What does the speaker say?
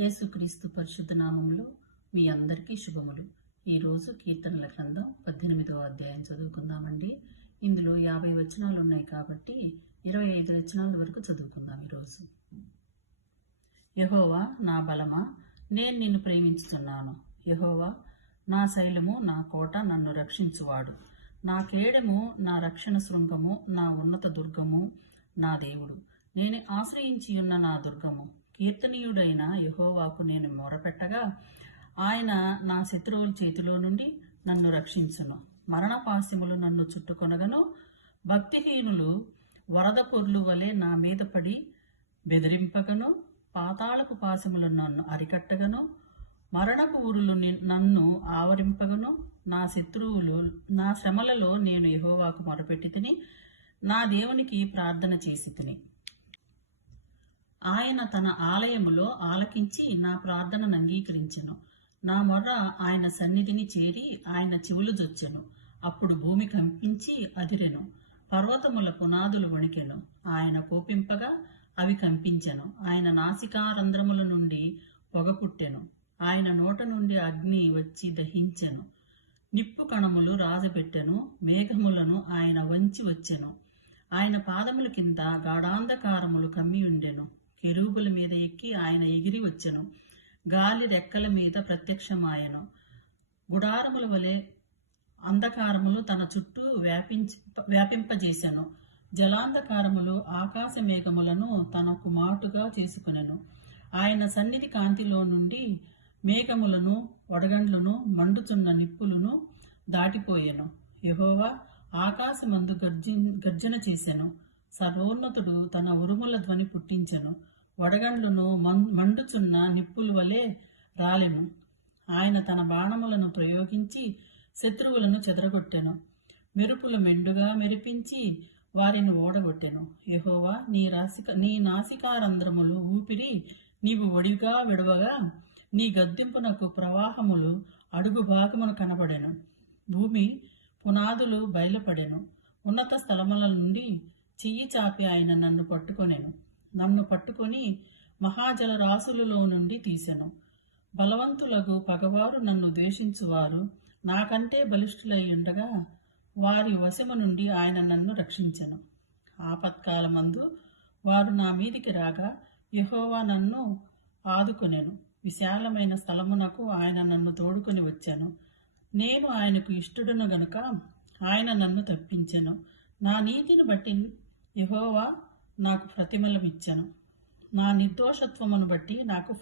యేసుక్రీస్తు పరిశుద్ధ నామములో మీ అందరికీ శుభములు. ఈరోజు కీర్తనల గ్రంథం 18వ అధ్యాయం చదువుకుందామండి. ఇందులో 50 వచనాలు ఉన్నాయి కాబట్టి 25 వచనాల వరకు చదువుకుందాం. ఈరోజు యెహోవా నా బలమా, నేను నిన్ను ప్రేమించుతున్నాను. యెహోవా నా శైలము, నా కోట, నన్ను రక్షించువాడు, నా కేడము, నా రక్షణ శృంగము, నా ఉన్నత దుర్గము, నా దేవుడు, నేను ఆశ్రయించియున్న నా దుర్గము. కీర్తనీయుడైన యెహోవాకు నేను మొరపెట్టగా ఆయన నా శత్రువుల చేతిలో నుండి నన్ను రక్షించును. మరణపాశములు నన్ను చుట్టుకొనగను, భక్తిహీనులు వరద పొర్లు వలె నా మీద పడి బెదిరింపగను, పాతాళపు పాశములు నన్ను అరికట్టగను, మరణపు ఊరులు నన్ను ఆవరింపగను. నా శత్రువులు నా శ్రమలలో నేను యెహోవాకు మొరపెట్టి తిని, నా దేవునికి ప్రార్థన చేసి తిని. ఆయన తన ఆలయములో ఆలకించి నా ప్రార్థనను అంగీకరించెను. నా మొర్ర ఆయన సన్నిధిని చేరి ఆయన చెవులు జొచ్చెను. అప్పుడు భూమి కంపించి అదిరెను, పర్వతముల పునాదులు వణికెను. ఆయన కోపింపగా అవి కంపించెను. ఆయన నాసికారంధ్రముల నుండి పొగ పుట్టెను. ఆయన నోట నుండి అగ్ని వచ్చి దహించెను. నిప్పు కణములు రాజబెట్టెను. మేఘములను ఆయన వంచి వచ్చెను. ఆయన పాదముల కింద గాఢాంధకారములు కమ్మి ఉండెను. కెరూబుల మీద ఎక్కి ఆయన ఎగిరి వచ్చెను. గాలి రెక్కల మీద ప్రత్యక్షమాయెను. గుడారముల వలె అంధకారములు తన చుట్టూ వ్యాపింపజేసెను. జలాంధకారములు ఆకాశ మేఘములను తనకు మాటుగా చేసుకునెను. ఆయన సన్నిధి కాంతిలో నుండి మేఘములను, వడగండ్లను, మండుచున్న నిప్పులను దాటిపోయెను. యెహోవా ఆకాశమందు గర్జన చేసెను. సర్వోన్నతుడు తన ఉరుముల ధ్వని పుట్టించెను. వడగండ్లను మండుచున్న నిప్పుల వలె రాలెను. ఆయన తన బాణములను ప్రయోగించి శత్రువులను చెదరగొట్టెను. మెరుపులు మెండుగా మెరిపించి వారిని ఓడగొట్టెను. యెహోవా నీ నాసికారంధ్రములు ఊపిరి నీవు ఒడిగా విడవగా నీ గద్దింపునకు ప్రవాహములు అడుగు భాగమున కనబడెను. భూమి పునాదులు బయలుపడెను. ఉన్నత స్థలముల నుండి చెయ్యి చాపి ఆయన నన్ను పట్టుకొని మహాజల రాశులలో నుండి తీసెను. బలవంతులకు పగవారు నన్ను ద్వేషించువారు నాకంటే బలిష్ఠులై ఉండగా వారి వశము నుండి ఆయన నన్ను రక్షించెను. ఆపత్కాలమందు వారు నా మీదికి రాగా యెహోవా నన్ను ఆదుకొనెను. విశాలమైన స్థలమునకు ఆయన నన్ను తోడుకొని వచ్చాను. నేను ఆయనకు ఇష్టడును గనుక ఆయన నన్ను తప్పించెను. నా నీతిని బట్టి యెహోవా నాకు ప్రతిఫలమిచ్చెను. నా నిర్దోషత్వమును బట్టి నాకు